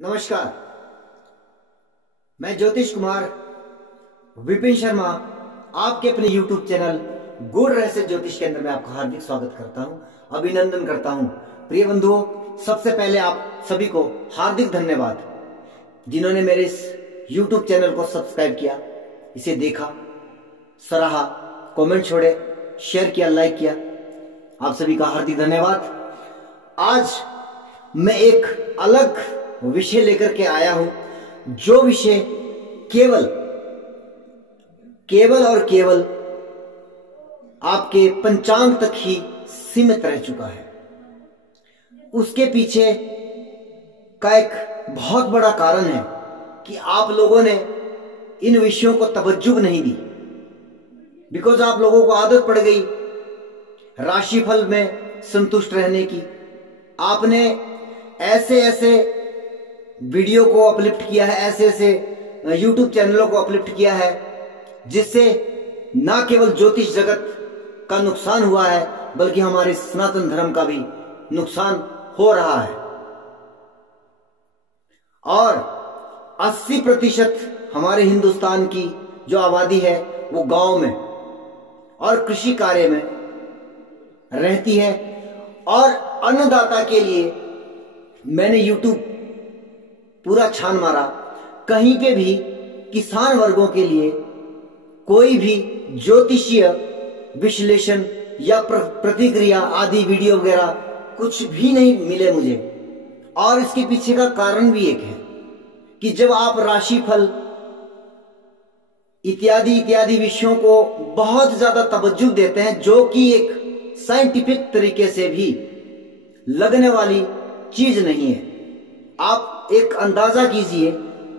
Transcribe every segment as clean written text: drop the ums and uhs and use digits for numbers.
नमस्कार। मैं ज्योतिष कुमार विपिन शर्मा आपके अपने YouTube चैनल गुड रहस्य ज्योतिष के अंदर मैं आपका हार्दिक स्वागत करता हूं, अभिनंदन करता हूं। प्रिय बंधुओं, सबसे पहले आप सभी को हार्दिक धन्यवाद जिन्होंने मेरे इस YouTube चैनल को सब्सक्राइब किया, इसे देखा, सराहा, कमेंट छोड़े, शेयर किया, लाइक किया। आप सभी का हार्दिक धन्यवाद। आज मैं एक अलग विषय लेकर के आया हूं, जो विषय केवल और केवल आपके पंचांग तक ही सीमित रह चुका है। उसके पीछे का एक बहुत बड़ा कारण है कि आप लोगों ने इन विषयों को तवज्जो नहीं दी। बिकॉज आप लोगों को आदत पड़ गई राशिफल में संतुष्ट रहने की। आपने ऐसे ऐसे वीडियो को अपलिफ्ट किया है, ऐसे ऐसे YouTube चैनलों को अपलिफ्ट किया है, जिससे ना केवल ज्योतिष जगत का नुकसान हुआ है, बल्कि हमारे सनातन धर्म का भी नुकसान हो रहा है। और 80% हमारे हिंदुस्तान की जो आबादी है वो गांव में और कृषि कार्य में रहती है। और अन्नदाता के लिए मैंने YouTube पूरा छान मारा, कहीं पे भी किसान वर्गों के लिए कोई भी ज्योतिषीय विश्लेषण या प्रतिक्रिया आदि वीडियो वगैरह कुछ भी नहीं मिले मुझे। और इसके पीछे का कारण भी एक है कि जब आप राशिफल इत्यादि इत्यादि विषयों को बहुत ज्यादा तवज्जो देते हैं, जो कि एक साइंटिफिक तरीके से भी लगने वाली चीज नहीं है। आप एक अंदाजा कीजिए,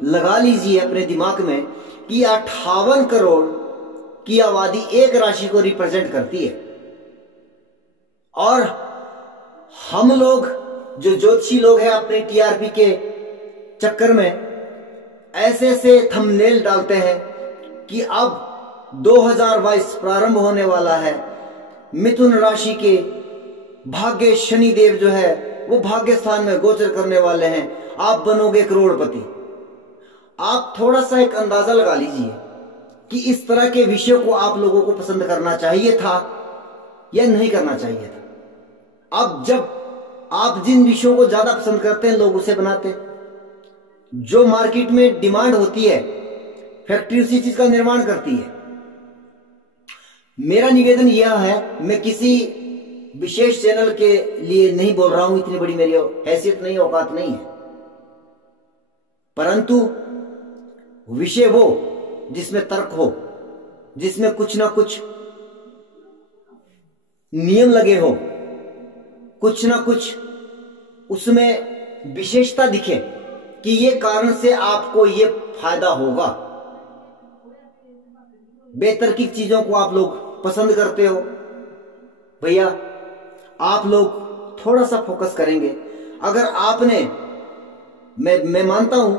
लगा लीजिए अपने दिमाग में कि 58 करोड़ की आबादी एक राशि को रिप्रेजेंट करती है। और हम लोग जो ज्योतिषी लोग हैं अपने टीआरपी के चक्कर में ऐसे ऐसे थंबनेल डालते हैं कि अब 2022 प्रारंभ होने वाला है, मिथुन राशि के भाग्य शनिदेव जो है वो भाग्य स्थान में गोचर करने वाले हैं, आप बनोगे करोड़पति। आप थोड़ा सा एक अंदाजा लगा लीजिए कि इस तरह के विषयों को आप लोगों को पसंद करना चाहिए था या नहीं करना चाहिए था। अब जब आप जिन विषयों को ज्यादा पसंद करते हैं, लोग उसे बनाते हैं। जो मार्केट में डिमांड होती है, फैक्ट्री उसी चीज का निर्माण करती है। मेरा निवेदन यह है, मैं किसी विशेष चैनल के लिए नहीं बोल रहा हूं, इतनी बड़ी मेरी हैसियत नहीं, औकात नहीं है, परंतु विषय वो जिसमें तर्क हो, जिसमें कुछ ना कुछ नियम लगे हो, कुछ ना कुछ उसमें विशेषता दिखे कि ये कारण से आपको ये फायदा होगा। बेतरकीब चीजों को आप लोग पसंद करते हो। भैया, आप लोग थोड़ा सा फोकस करेंगे। अगर आपने, मैं मानता हूं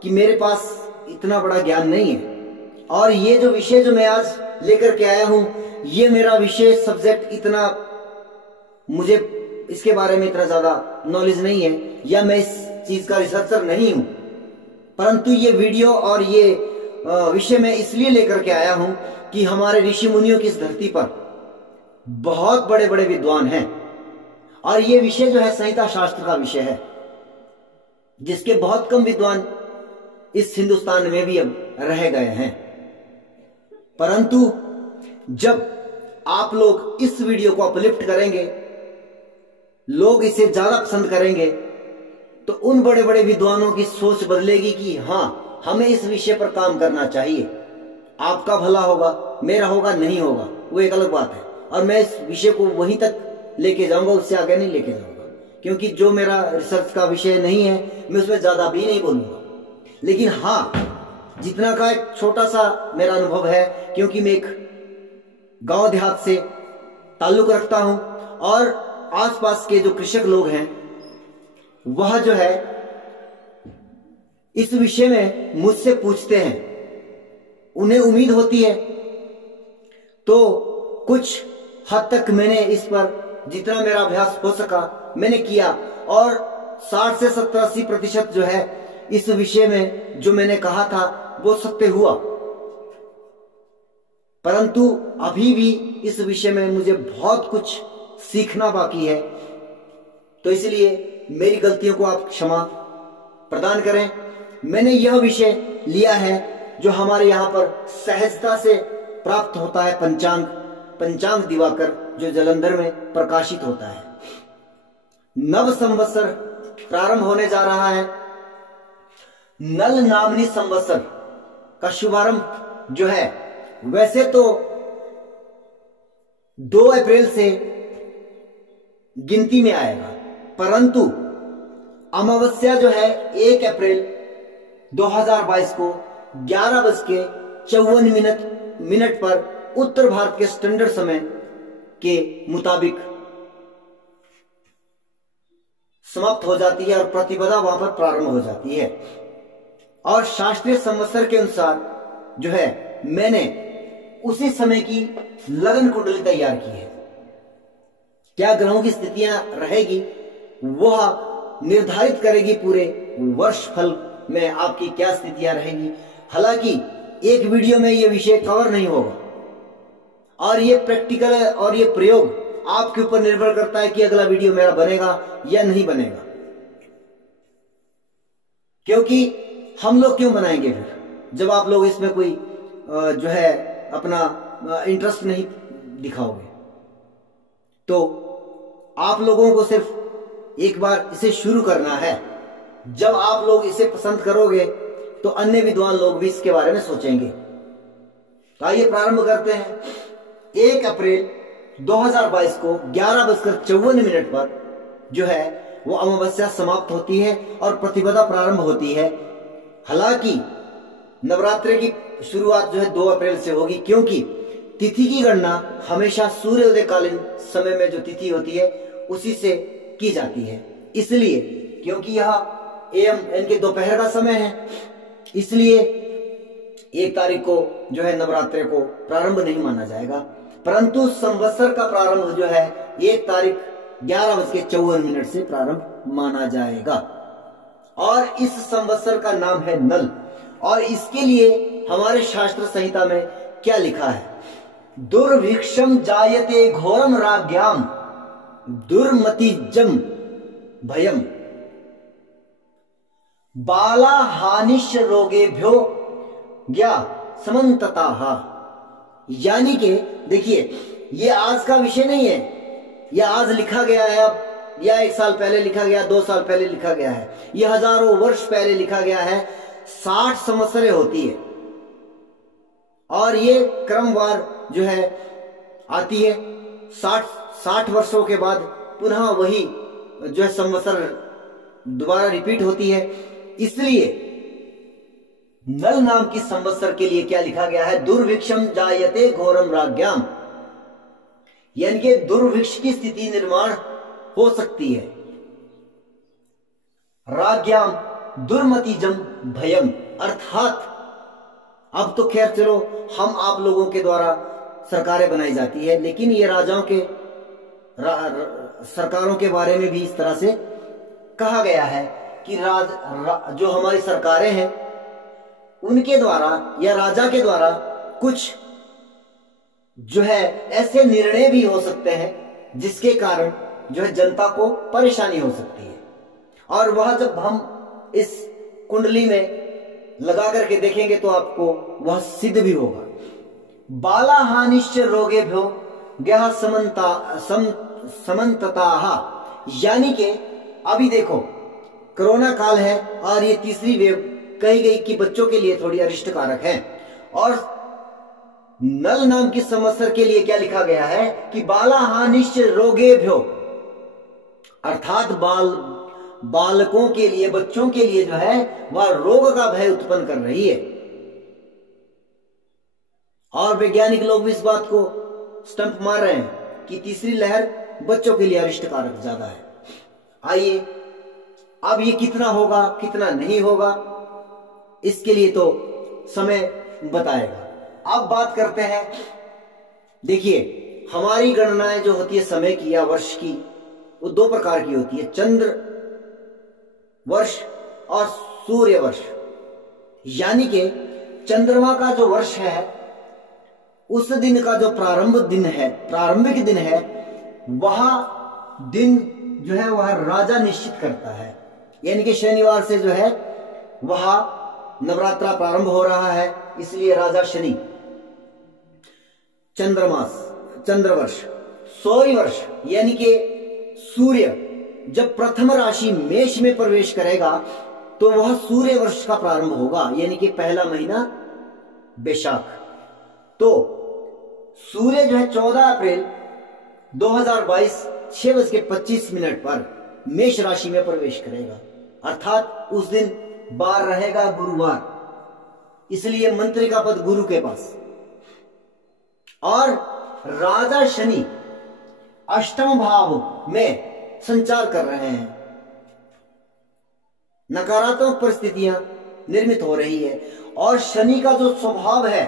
कि मेरे पास इतना बड़ा ज्ञान नहीं है, और ये जो विषय जो मैं आज लेकर के आया हूं, ये मेरा विषय सब्जेक्ट इतना, मुझे इसके बारे में इतना ज्यादा नॉलेज नहीं है, या मैं इस चीज का रिसर्चर नहीं हूं। परंतु ये वीडियो और ये विषय मैं इसलिए लेकर के आया हूं कि हमारे ऋषि मुनियों की इस धरती पर बहुत बड़े बड़े विद्वान हैं, और ये विषय जो है संहिता शास्त्र का विषय है, जिसके बहुत कम विद्वान इस हिंदुस्तान में भी अब रह गए हैं। परंतु जब आप लोग इस वीडियो को अपलिफ्ट करेंगे, लोग इसे ज्यादा पसंद करेंगे, तो उन बड़े बड़े विद्वानों की सोच बदलेगी कि हां, हमें इस विषय पर काम करना चाहिए। आपका भला होगा, मेरा होगा नहीं होगा, वो एक अलग बात है, और मैं इस विषय को वहीं तक लेके जाऊंगा, उससे आगे नहीं लेके जाऊंगा, क्योंकि जो मेरा रिसर्च का विषय नहीं है मैं उसमें ज्यादा भी नहीं बोलूंगा। लेकिन हाँ, जितना का एक छोटा सा मेरा अनुभव है, क्योंकि मैं एक गांव देहात से ताल्लुक रखता हूं, और आसपास के जो कृषक लोग हैं वह जो है इस विषय में मुझसे पूछते हैं, उन्हें उम्मीद होती है। तो कुछ हद तक मैंने इस पर जितना मेरा अभ्यास हो सका मैंने किया, और 60 से 70-80% जो है इस विषय में जो मैंने कहा था वो सत्य हुआ, परंतु अभी भी इस विषय में मुझे बहुत कुछ सीखना बाकी है। तो इसलिए मेरी गलतियों को आप क्षमा प्रदान करें। मैंने यह विषय लिया है जो हमारे यहाँ पर सहजता से प्राप्त होता है, पंचांग दिवाकर, जो जलंधर में प्रकाशित होता है। नव संवत्सर प्रारंभ होने जा रहा है। नल नामनी संवत्सर का शुभारंभ जो है वैसे तो 2 अप्रैल से गिनती में आएगा, परंतु अमावस्या जो है 1 अप्रैल 2022 को 11:54 पर उत्तर भारत के स्टैंडर्ड समय के मुताबिक समाप्त हो जाती है और प्रतिपदा वहां पर प्रारंभ हो जाती है। और शास्त्रीय संवत्सर के अनुसार जो है मैंने उसी समय की लगन कुंडली तैयार की है। क्या ग्रहों की स्थितियां रहेगी वह निर्धारित करेगी पूरे वर्ष फल में आपकी क्या स्थितियां रहेगी। हालांकि एक वीडियो में यह विषय कवर नहीं होगा और ये प्रैक्टिकल और ये प्रयोग आपके ऊपर निर्भर करता है कि अगला वीडियो मेरा बनेगा या नहीं बनेगा। क्योंकि हम लोग क्यों बनाएंगे फिर जब आप लोग इसमें कोई जो है अपना इंटरेस्ट नहीं दिखाओगे। तो आप लोगों को सिर्फ एक बार इसे शुरू करना है। जब आप लोग इसे पसंद करोगे तो अन्य विद्वान लोग भी इसके बारे में सोचेंगे। तो आइए प्रारंभ करते हैं। 1 अप्रैल 2022 को 11:54 पर जो है वो अमावस्या समाप्त होती है और प्रतिपदा प्रारंभ होती है। हालांकि नवरात्रि की शुरुआत जो है 2 अप्रैल से होगी, क्योंकि तिथि की गणना हमेशा सूर्योदय कालीन समय में जो तिथि होती है उसी से की जाती है। इसलिए क्योंकि यह एएम यानी दोपहर का समय है, इसलिए 1 तारीख को जो है नवरात्रि को प्रारंभ नहीं माना जाएगा, परंतु संवत्सर का प्रारंभ जो है 1 तारीख 11:54 से प्रारंभ माना जाएगा। और इस संवत्सर का नाम है नल। और इसके लिए हमारे शास्त्र संहिता में क्या लिखा है? दुर्भिक्षम जायते घोरम राज्ञाम दुर्मतिजम भयम बाला हानिश रोगेभ्यो ज्ञा समन्तताः। यानी कि देखिए, ये आज का विषय नहीं है, यह आज लिखा गया है, अब या 1 साल पहले लिखा गया, 2 साल पहले लिखा गया है, यह हजारों वर्ष पहले लिखा गया है। 60 संवत्सरें होती है और ये क्रमवार जो है आती है। 60 वर्षों के बाद पुनः वही जो है संवत्सर दोबारा रिपीट होती है। इसलिए नल नाम की संवत्सर के लिए क्या लिखा गया है? दुर्भिक्षम जायते घोरम राज्ञाम, यानी कि दुर्भिक्ष की स्थिति निर्माण हो सकती है। राज्ञाम दुर्मतिजम भयम, अर्थात अब तो खैर चलो हम आप लोगों के द्वारा सरकारें बनाई जाती है, लेकिन ये राजाओं के सरकारों के बारे में भी इस तरह से कहा गया है कि जो हमारी सरकारें हैं उनके द्वारा या राजा के द्वारा कुछ जो है ऐसे निर्णय भी हो सकते हैं जिसके कारण जो है जनता को परेशानी हो सकती है। और वह जब हम इस कुंडली में लगा करके देखेंगे तो आपको वह सिद्ध भी होगा। बाला हानिश्च रोगेभ्यो ज्ञः समन्तताः, यानी कि अभी देखो कोरोना काल है और ये तीसरी वेव कही गई कि बच्चों के लिए थोड़ी अरिष्टकारक है। और नल नाम की संवत्सर के लिए क्या लिखा गया है कि बाला हानिश्च रोगेभ्यो, अर्थात बालकों के लिए, बच्चों के लिए जो है वह रोग का भय उत्पन्न कर रही है। और वैज्ञानिक लोग भी इस बात को स्टंप मार रहे हैं कि तीसरी लहर बच्चों के लिए अरिष्टकारक ज्यादा है। आइए अब ये कितना होगा कितना नहीं होगा इसके लिए तो समय बताएगा। अब बात करते हैं, देखिए हमारी गणनाएं जो होती है समय की या वर्ष की, वो 2 प्रकार की होती है, चंद्र वर्ष और सूर्य वर्ष, यानी कि चंद्रमा का जो वर्ष है उस दिन का जो प्रारंभिक दिन है, वह दिन जो है वह राजा निश्चित करता है। यानी कि शनिवार से जो है वह नवरात्रा प्रारंभ हो रहा है, इसलिए राजा शनि। चंद्रवर्ष, सौर वर्ष यानी कि सूर्य जब प्रथम राशि मेष में प्रवेश करेगा तो वह सूर्य वर्ष का प्रारंभ होगा, यानी कि पहला महीना बैशाख। तो सूर्य जो है 14 अप्रैल 2022 6:25 पर मेष राशि में प्रवेश करेगा, अर्थात उस दिन बार रहेगा गुरुवार, इसलिए मंत्री का पद गुरु के पास। और राजा शनि अष्टम भाव में संचार कर रहे हैं, नकारात्मक परिस्थितियां निर्मित हो रही है। और शनि का जो स्वभाव है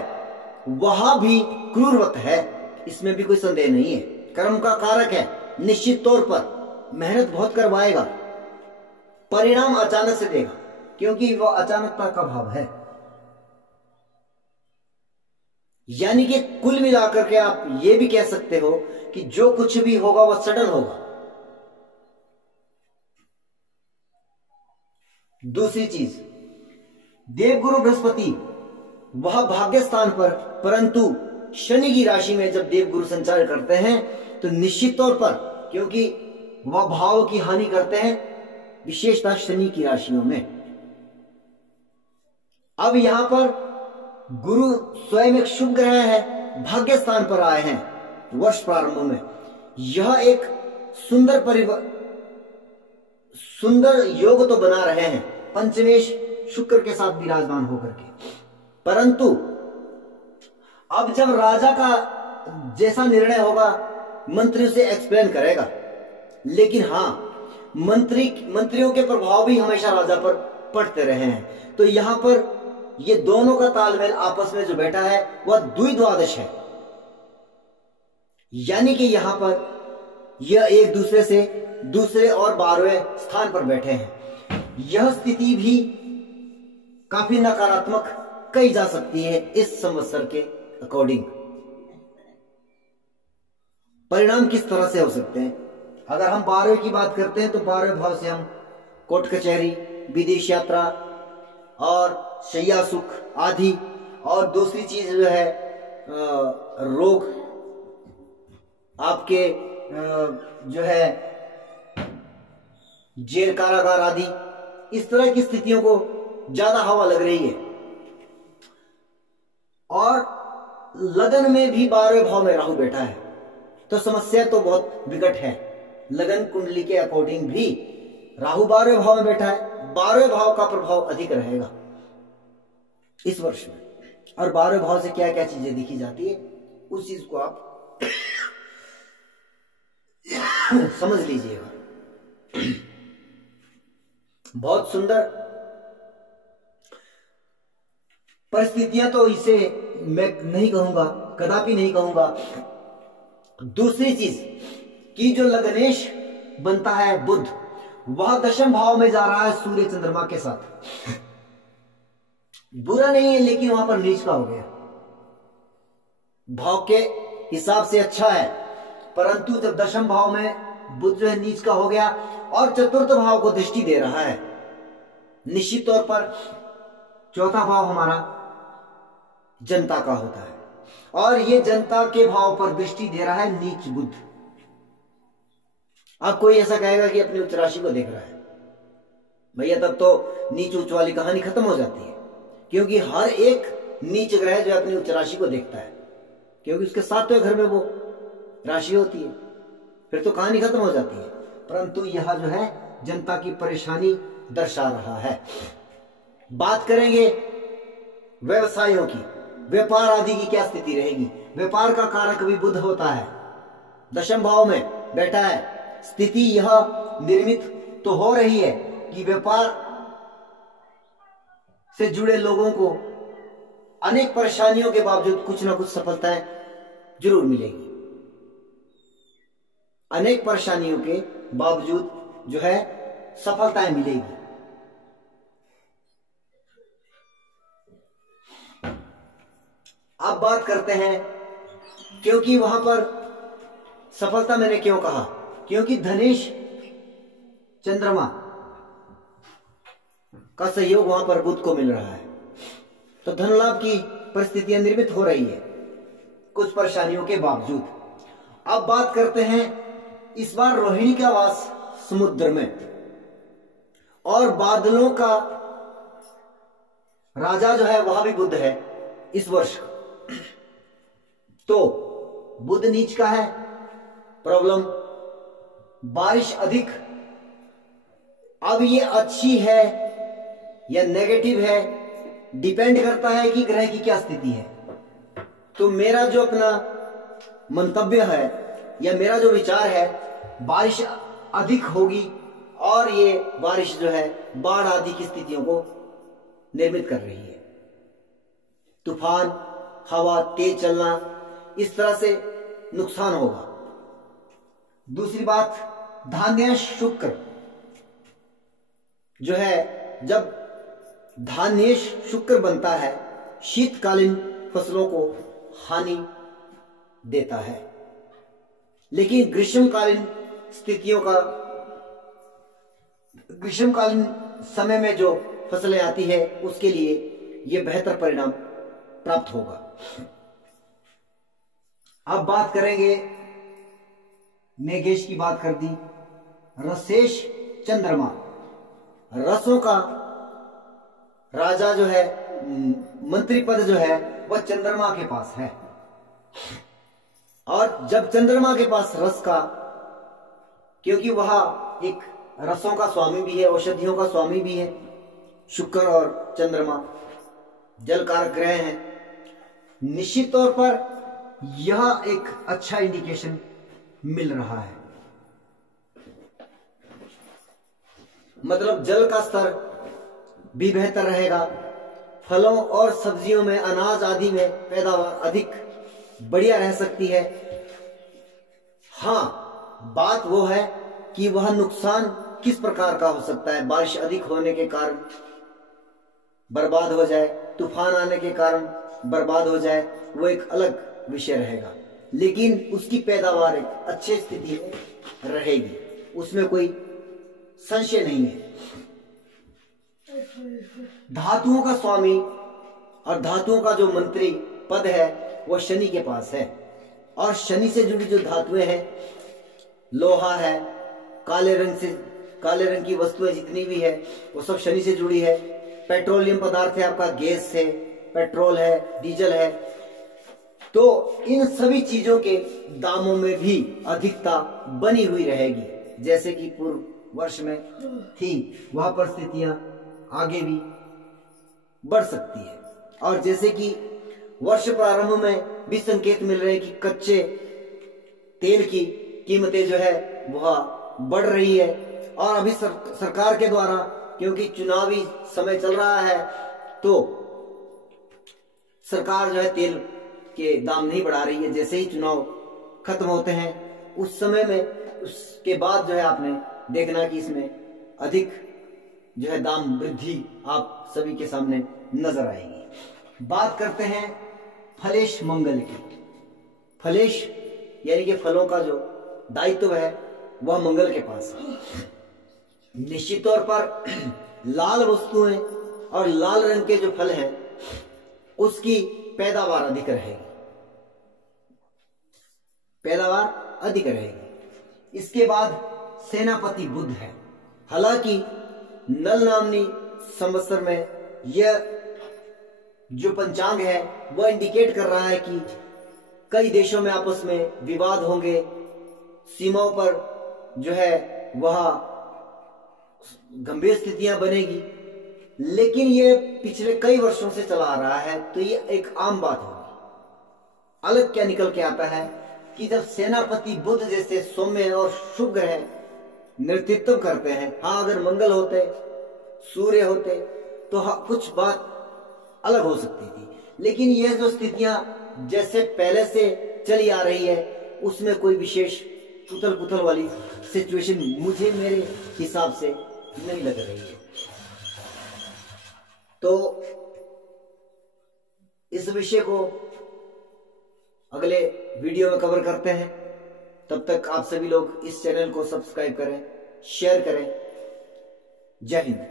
वह भी क्रूरवत है, इसमें भी कोई संदेह नहीं है। कर्म का कारक है, निश्चित तौर पर मेहनत बहुत करवाएगा, परिणाम अचानक से देगा, क्योंकि वह अचानकता का भाव है। यानी कि कुल मिलाकर के आप ये भी कह सकते हो कि जो कुछ भी होगा वह सडन होगा। दूसरी चीज, देवगुरु बृहस्पति वह भाग्य स्थान पर, परंतु शनि की राशि में जब देवगुरु संचार करते हैं तो निश्चित तौर पर, क्योंकि वह भाव की हानि करते हैं, विशेषतः शनि की राशियों में। अब यहां पर गुरु स्वयं एक शुभ ग्रह है, भाग्य स्थान पर आए हैं वर्ष प्रारंभ में। यह एक सुंदर योग तो बना रहे हैं पंचमेश शुक्र के साथ विराजमान होकर के, परंतु अब जब राजा का जैसा निर्णय होगा मंत्री उसे एक्सप्लेन करेगा। लेकिन हां, मंत्रियों के प्रभाव भी हमेशा राजा पर पड़ते रहे हैं। तो यहां पर ये दोनों का तालमेल आपस में जो बैठा है वह द्विद्वादश है, यानी कि यहां पर यह एक दूसरे से दूसरे और 12वें स्थान पर बैठे हैं। यह स्थिति भी काफी नकारात्मक कही जा सकती है इस संवत्सर के अकॉर्डिंग। परिणाम किस तरह से हो सकते हैं? अगर हम 12वें की बात करते हैं तो 12वें भाव से हम कोर्ट कचहरी, विदेश यात्रा और शैया सुख आदि, और दूसरी चीज जो है रोग, आपके जो है जेल कारागार आदि, इस तरह की स्थितियों को ज्यादा हवा लग रही है। और लगन में भी 12वें भाव में राहु बैठा है, तो समस्या तो बहुत विकट है। लगन कुंडली के अकॉर्डिंग भी राहु 12वें भाव में बैठा है, 12वें भाव का प्रभाव अधिक रहेगा इस वर्ष में। और 12वें भाव से क्या क्या चीजें देखी जाती है उस चीज को आप समझ लीजिएगा। बहुत सुंदर परिस्थितियां तो इसे मैं नहीं कहूंगा, कदापि नहीं कहूंगा। दूसरी चीज कि जो लगनेश बनता है बुध, वह दशम भाव में जा रहा है सूर्य चंद्रमा के साथ। बुरा नहीं है, लेकिन वहां पर नीच का हो गया। भाव के हिसाब से अच्छा है, परंतु जब दशम भाव में बुध जो है नीच का हो गया और चतुर्थ भाव को दृष्टि दे रहा है, निश्चित तौर पर चौथा भाव हमारा जनता का होता है, और ये जनता के भाव पर दृष्टि दे रहा है नीच बुध। अब कोई ऐसा कहेगा कि अपनी उच्च राशि को देख रहा है, भैया तब तो नीच उच्च वाली कहानी खत्म हो जाती है, क्योंकि हर एक नीच ग्रह जो अपनी उच्च राशि को देखता है, क्योंकि उसके 7वें घर में वो राशि होती है, फिर तो कहानी खत्म हो जाती है। परंतु यह जो है जनता की परेशानी दर्शा रहा है। बात करेंगे व्यवसायों की, व्यापार आदि की क्या स्थिति रहेगी। व्यापार का कारक भी बुध होता है, दशम भाव में बैठा है। स्थिति यह निर्मित तो हो रही है कि व्यापार से जुड़े लोगों को अनेक परेशानियों के बावजूद कुछ ना कुछ सफलताएं जरूर मिलेगी। अनेक परेशानियों के बावजूद जो है सफलताएं मिलेगी। अब बात करते हैं, क्योंकि वहां पर सफलता मैंने क्यों कहा, क्योंकि धनेश चंद्रमा का सहयोग वहां पर बुध को मिल रहा है, तो धन लाभ की परिस्थितियां निर्मित हो रही है कुछ परेशानियों के बावजूद। अब बात करते हैं, इस बार रोहिणी का वास समुद्र में और बादलों का राजा जो है वह भी बुध है इस वर्ष। तो बुध नीच का है, प्रॉब्लम बारिश अधिक। अब ये अच्छी है या नेगेटिव है, डिपेंड करता है कि ग्रह की क्या स्थिति है। तो मेरा जो अपना मंतव्य है या मेरा जो विचार है, बारिश अधिक होगी और ये बारिश जो है बाढ़ आदि की स्थितियों को निर्मित कर रही है। तूफान, हवा तेज चलना, इस तरह से नुकसान होगा। दूसरी बात, धान्य शुक्र जो है, जब धान्य शुक्र बनता है शीतकालीन फसलों को हानि देता है, लेकिन ग्रीष्मकालीन स्थितियों का, ग्रीष्मकालीन समय में जो फसलें आती है उसके लिए यह बेहतर परिणाम प्राप्त होगा। अब बात करेंगे, मेघेश की बात कर दी, रसेश चंद्रमा, रसों का राजा जो है, मंत्री पद जो है वह चंद्रमा के पास है। और जब चंद्रमा के पास रस का, क्योंकि वह एक रसों का स्वामी भी है, औषधियों का स्वामी भी है, शुक्र और चंद्रमा जल कारक ग्रह हैं, निश्चित तौर पर यह एक अच्छा इंडिकेशन मिल रहा है। मतलब जल का स्तर भी बेहतर रहेगा, फलों और सब्जियों में, अनाज आदि में पैदावार अधिक बढ़िया रह सकती है। हाँ, बात वो है कि वह नुकसान किस प्रकार का हो सकता है। बारिश अधिक होने के कारण बर्बाद हो जाए, तूफान आने के कारण बर्बाद हो जाए, वो एक अलग विषय रहेगा, लेकिन उसकी पैदावार एक अच्छी स्थिति में रहेगी, उसमें कोई संशय नहीं है। धातुओं का स्वामी और धातुओं का जो मंत्री पद है वह शनि के पास है, और शनि से जुड़ी जो धातुएं हैं, लोहा है, काले रंग की वस्तुएं जितनी भी है वो सब शनि से जुड़ी है। पेट्रोलियम पदार्थ है, आपका गैस है, पेट्रोल है, डीजल है, तो इन सभी चीजों के दामों में भी अधिकता बनी हुई रहेगी। जैसे कि पूर्व वर्ष में थी, वह परिस्थितियां आगे भी बढ़ सकती है। और जैसे कि वर्ष प्रारंभ में भी संकेत मिल रहे हैं कि कच्चे तेल की कीमतें जो है वह बढ़ रही है, और अभी सरकार के द्वारा, क्योंकि चुनावी समय चल रहा है, तो सरकार जो है तेल के दाम नहीं बढ़ा रही है। जैसे ही चुनाव खत्म होते हैं उस समय में, उसके बाद जो है आपने देखना कि इसमें अधिक जो है दाम वृद्धि आप सभी के सामने नजर आएगी। बात करते हैं फलेश मंगल की। फलेश यानी कि फलों का जो दायित्व है वह मंगल के पास है। निश्चित तौर पर लाल वस्तुएं और लाल रंग के जो फल हैं उसकी पैदावार अधिक रहेगी, पैदावार अधिक रहेगी। इसके बाद सेनापति बुध है। हालांकि नल नामनी संवत्सर में यह जो पंचांग है वह इंडिकेट कर रहा है कि कई देशों में आपस में विवाद होंगे, सीमाओं पर जो है वह गंभीर स्थितियां बनेगी, लेकिन ये पिछले कई वर्षों से चला आ रहा है, तो ये एक आम बात होगी। अलग क्या निकल के आता है कि जब सेनापति बुध जैसे सौम्य और शुभ ग्रह नेतृत्व करते हैं, हाँ अगर मंगल होते, सूर्य होते तो हाँ कुछ बात अलग हो सकती थी, लेकिन यह जो स्थितियां जैसे पहले से चली आ रही है उसमें कोई विशेष उथल पुथल वाली सिचुएशन मुझे मेरे हिसाब से नहीं लग रही है। तो इस विषय को अगले वीडियो में कवर करते हैं। तब तक आप सभी लोग इस चैनल को सब्सक्राइब करें, शेयर करें। जय हिंद।